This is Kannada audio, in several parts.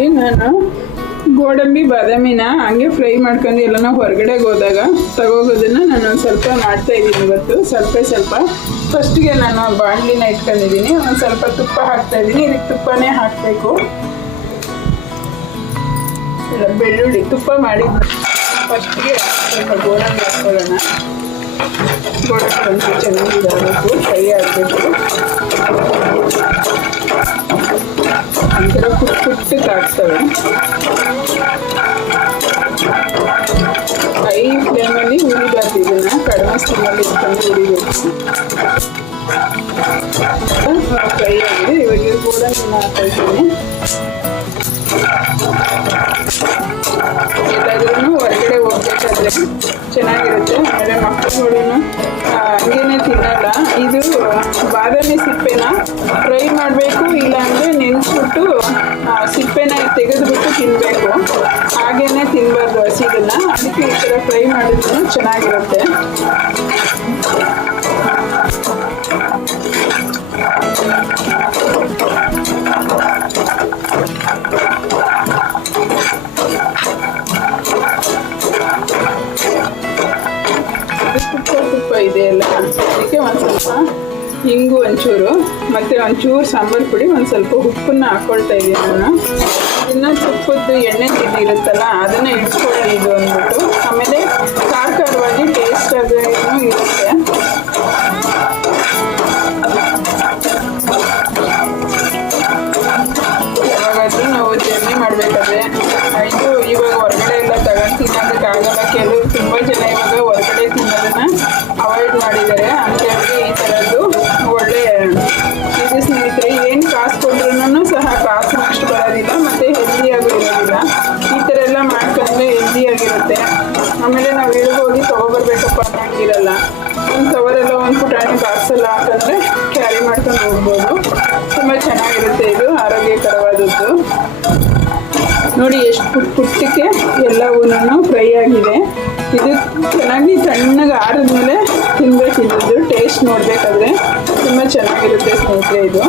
ನಾನು ಗೋಡಂಬಿ, ಬಾದಾಮಿನ ಹಂಗೆ ಫ್ರೈ ಮಾಡ್ಕೊಂಡು ಎಲ್ಲನ ಹೊರಗಡೆ ಹೋದಾಗ ತಗೋಗೋದನ್ನ ನಾನು ಒಂದು ಸ್ವಲ್ಪ ಮಾಡ್ತಾ ಇದ್ದೀನಿ ಇವತ್ತು. ಸ್ವಲ್ಪ ಸ್ವಲ್ಪ. ಫಸ್ಟಿಗೆ ನಾನು ಬಾಣಲಿನ ಇಟ್ಕೊಂಡಿದ್ದೀನಿ. ಒಂದು ಸ್ವಲ್ಪ ತುಪ್ಪ ಹಾಕ್ತಾ ಇದ್ದೀನಿ. ಇದಕ್ಕೆ ತುಪ್ಪನೇ ಹಾಕಬೇಕು. ಬೆಳ್ಳುಳ್ಳಿ. ತುಪ್ಪ ಮಾಡಿ ಫಸ್ಟಿಗೆ ಸ್ವಲ್ಪ ಗೋಡಂಬಿ ಹಾಕ್ಕೊಳ್ಳೋಣ ಗೋಡಂಬಿ ಚೆನ್ನಾಗಿ ಇದಾಗಬೇಕು ಫ್ರೈ ಆಗಬೇಕು. ಒಂಥರ ಪುಟ್ ಪುಟ್ಟ ಕಾಡ್ತವೆ ಹೈ ಫ್ಲೇಮಲ್ಲಿ ಉರಿಬಾರ್ದು ಇದನ್ನ ಕಡಿಮೆ ಸ್ಟೀಮಲ್ಲಿ ಇಟ್ಕೊಂಡು ಉರಿಬೇಕು ಫ್ರೈ ಆಗಿದೆ ಇವಾಗ ಗೋಡಂಬಿನ ಹಾಕೊಳ್ತೀನಿ ಎಲ್ಲಾದ್ರೂ ಹೊರಗಡೆ ಹೋಗ್ಬೇಕಾದ್ರೆ ಚೆನ್ನಾಗಿರುತ್ತೆ ಆಮೇಲೆ ಮಕ್ಕಳುಗಳು ಹಂಗೇನೆ ತಿನ್ನಲ್ಲ ಇದು ಬಾದಾಮಿ ಸಿಪ್ಪೆನ ಫ್ರೈ ನೆನೆಸ್ಬಿಟ್ಟು ಸಿಪ್ಪೆನ ತೆಗೆದುಬಿಟ್ಟು ತಿನ್ನಬೇಕು ಹಾಗೇನೆ ತಿನ್ನಬಾರ್ದು ಹಸಿದನ್ನ. ಅದಕ್ಕೆ ಈ ಥರ ಫ್ರೈ ಮಾಡಿದ್ರು ಚೆನ್ನಾಗಿರುತ್ತೆ. ತುಪ್ಪ ತುಪ್ಪ ಇದೆ ಅಲ್ಲ ಅದಕ್ಕೆ ಒಂದು ಸ್ವಲ್ಪ ಹಿಂಗು ಒಂಚೂರು. ಮತ್ತು ಒಂಚೂರು ಸಾಂಬಾರು ಪುಡಿ, ಒಂದು ಸ್ವಲ್ಪ ಉಪ್ಪನ್ನ ಹಾಕ್ಕೊಳ್ತಾ ಇದೀನಿ ನಾನು ಇನ್ನು ತುಪ್ಪದ್ದು ಎಣ್ಣೆ ತಿಂದಿರುತ್ತಲ್ಲ ಅದನ್ನು ಇಟ್ಕೊಳ್ಳಿ ಇದು ಅಂದ್ಬಿಟ್ಟು. ಆಮೇಲೆ ಖಾರ ಖಾರವಾಗಿ ಟೇಸ್ಟ್ ಆಗೂ ಇರುತ್ತೆ. ಯಾವಾಗಾದ್ರೂ ನಾವು ಜರ್ನಿ ಮಾಡಬೇಕಾದ್ರೆ ಕವರೆಲ್ಲ ಬಾಕ್ಸಲ್ಲಿ ಹಾಕಂದ್ರೆ ಕ್ಯಾರಿ ಮಾಡ್ಕೊಂಡು ಹೋಗ್ಬೋದು. ತುಂಬ ಚೆನ್ನಾಗಿರುತ್ತೆ ಇದು, ಆರೋಗ್ಯಕರವಾದದ್ದು. ನೋಡಿ ಎಷ್ಟು ಪುಟ್ ಪುಟ್ಟಕ್ಕೆ ಎಲ್ಲವೂ ಫ್ರೈ ಆಗಿದೆ. ಇದು ಚೆನ್ನಾಗಿ ತಣ್ಣಗೆ ಆರಿದ್ಮೇಲೆ ತಿನ್ಬೇಕು ಇದ್ದು ಟೇಸ್ಟ್ ನೋಡಬೇಕಾದ್ರೆ. ತುಂಬ ಚೆನ್ನಾಗಿರುತ್ತೆ ಸ್ನೇಹಿತರೆ ಇದು.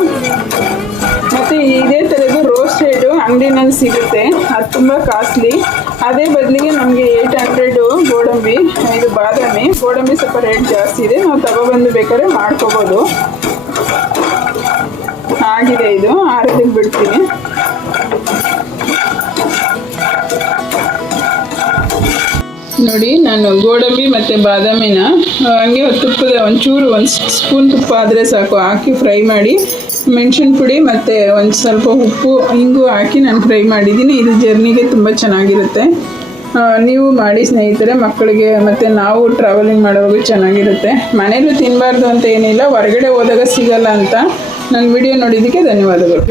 ಮತ್ತು ಇದೇ ಥರದ್ದು ರೋಸ್ಟೆಡು ಅಂಗಡಿನಲ್ಲಿ ಸಿಗುತ್ತೆ. ಅದು ತುಂಬ ಕಾಸ್ಟ್ಲಿ ಅದೇ ಬದಲಿಗೆ ನಮಗೆ ಏಯ್ಟ್ ಹಂಡ್ರೆಡು ಗೋಡಂಬಿ, ಇದು ಬಾದಾಮಿ. ಗೋಡಂಬಿ ಸ್ವಲ್ಪ ರೇಟ್ ಜಾಸ್ತಿ ಇದೆ. ನಾವು ತಗೊಬಂದು ಬೇಕಾದ್ರೆ ಮಾಡ್ಕೋಬೋದು. ಆಗಿದೆ ಇದು. ಆರೋದಕ್ಕೆ ಬಿಡ್ತೀನಿ. ನೋಡಿ, ನಾನು ಗೋಡಂಬಿ ಮತ್ತು ಬಾದಾಮಿನ ಹಂಗೆ ತುಪ್ಪದ ಒಂಚೂರು, ಒಂದು ಸ್ಪೂನ್ ತುಪ್ಪ ಆದರೆ ಸಾಕು. ಹಾಕಿ ಫ್ರೈ ಮಾಡಿ. ಮೆಣಸಿನ ಪುಡಿ ಮತ್ತು ಒಂದು ಸ್ವಲ್ಪ ಉಪ್ಪು ಹಿಂಗು ಹಾಕಿ ನಾನು ಫ್ರೈ ಮಾಡಿದ್ದೀನಿ. ಇದು ಜರ್ನಿಗೆ ತುಂಬ ಚೆನ್ನಾಗಿರುತ್ತೆ. ನೀವು ಮಾಡಿ ಸ್ನೇಹಿತರೆ, ಮಕ್ಕಳಿಗೆ, ಮತ್ತು ನಾವು ಟ್ರಾವೆಲಿಂಗ್ ಮಾಡೋವಾಗ ಚೆನ್ನಾಗಿರುತ್ತೆ. ಮನೇಲೂ ತಿನ್ನಬಾರ್ದು ಅಂತ ಏನಿಲ್ಲ, ಹೊರಗಡೆ ಹೋದಾಗ ಸಿಗಲ್ಲ ಅಂತ ನನ್ನ ವಿಡಿಯೋ ನೋಡಿದ್ದಕ್ಕೆ ಧನ್ಯವಾದಗಳು.